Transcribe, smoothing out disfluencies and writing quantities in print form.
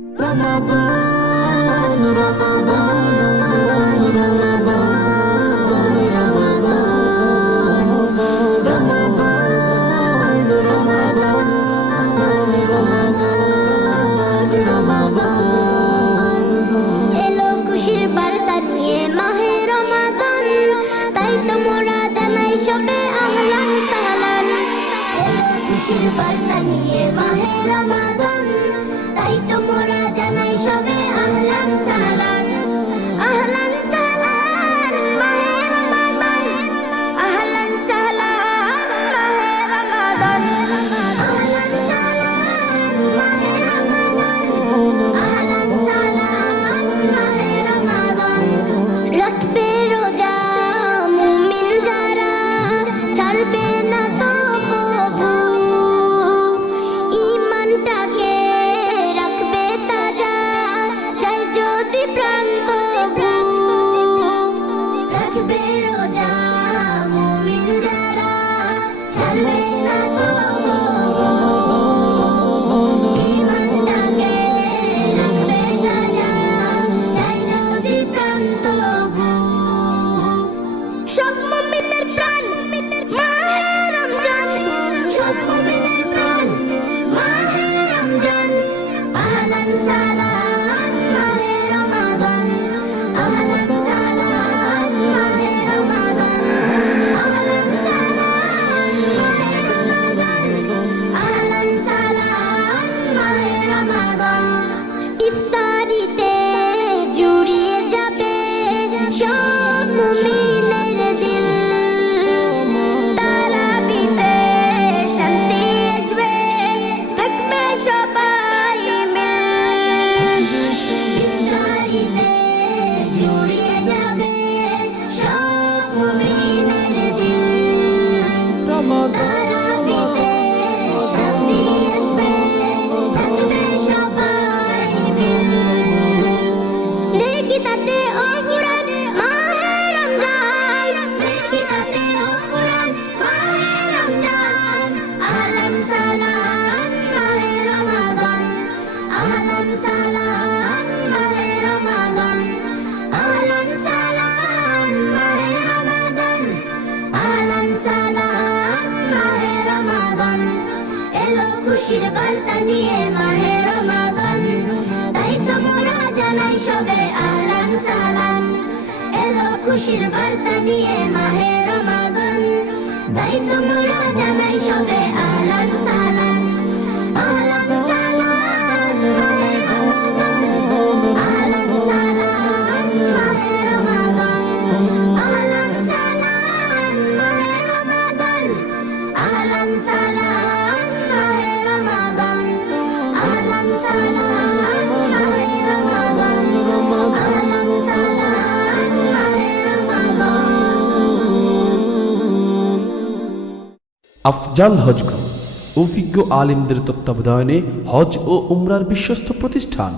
রমাদান রমাদান রমাদান রমাদান রমাদান রমাদান রমাদান রমাদান এলো খুশির বার্তা নিয়ে মাহে রমাদান, তাই তো মোরা জানাই সবে আহলান সাহলান। এলো খুশির বার্তা নিয়ে মাহে রমাদান, তাই তো মোরা জানাই সবে আহলান সাহলান। আহলান সাহলান মাহে রমাদান, আহলান সাহলান মাহে রমাদান। আহলান সাহলান মাহে রমাদান, আহলান সাহলান মাহে রমাদান। রাখবে রোজা মুমিন যারা, ছাড়বে না তো কবু, ঈমানটাকে রাখবে তাজা, চাই যদি প্রাণ তবু। রাখবে রোজা মুমিন যারা, ছাড়বে না তো কবু, ঈমানটাকে রাখবে তাজা, চাই যদি প্রাণ তবু। সব মুমিনের প্রাণ মাহে রমজান, সব মুমিনের প্রাণ মাহে রমজান। আহলান সাহলান মাহে রমাদান, আহলান সাহলান মাহে রমাদান। আহলান সাহলান মাহে রমাদান, আহলান সাহলান মাহে রমাদান। ইফতারিতে জুড়িয়ে যাবে সব মুমিনের দিল, তারাবিতে শান্তি আসবে, থাকবে সবাই মিল। ইফতারিতে জুড়িয়ে যাবে সব মুমিনের দিল, তারাবিতে শান্তি আসবে, থাকবে সবাই মিল। নেকি তাতে অফুরান মাহে রমজান, নেকি তাতে অফুরান মাহে রমজান। আহলান সাহলান মাহে রমাদান, আহলান সাহলান মাহে রমাদান। আহলান সাহলান মাহে রমাদান, আহলান সাহলান মাহে রমাদান। এলো খুশির বার্তা নিয়ে মাহে রমাদান, তাই তো মোরা জানাই সবে আহলান সাহলান। এলো খুশির বার্তা নিয়ে মাহে রমাদান, তাই তো মোরা জানাই সবে আহলান সাহলান। আহলান সাহলান মাহে রমাদান, আহলান সাহলান মাহে রমাদান। আহলান সাহলান মাহে রমাদান, আহলান সাহলান মাহে রমাদান। আহলান সাহলান মাহে রমাদান, আহলান সাহলান মাহে রমাদান। আফজাল হজ গ্রুপ অভিজ্ঞ আলিমদের তত্ত্বাবধানে হজ ও উমরার বিশ্বস্ত প্রতিষ্ঠান।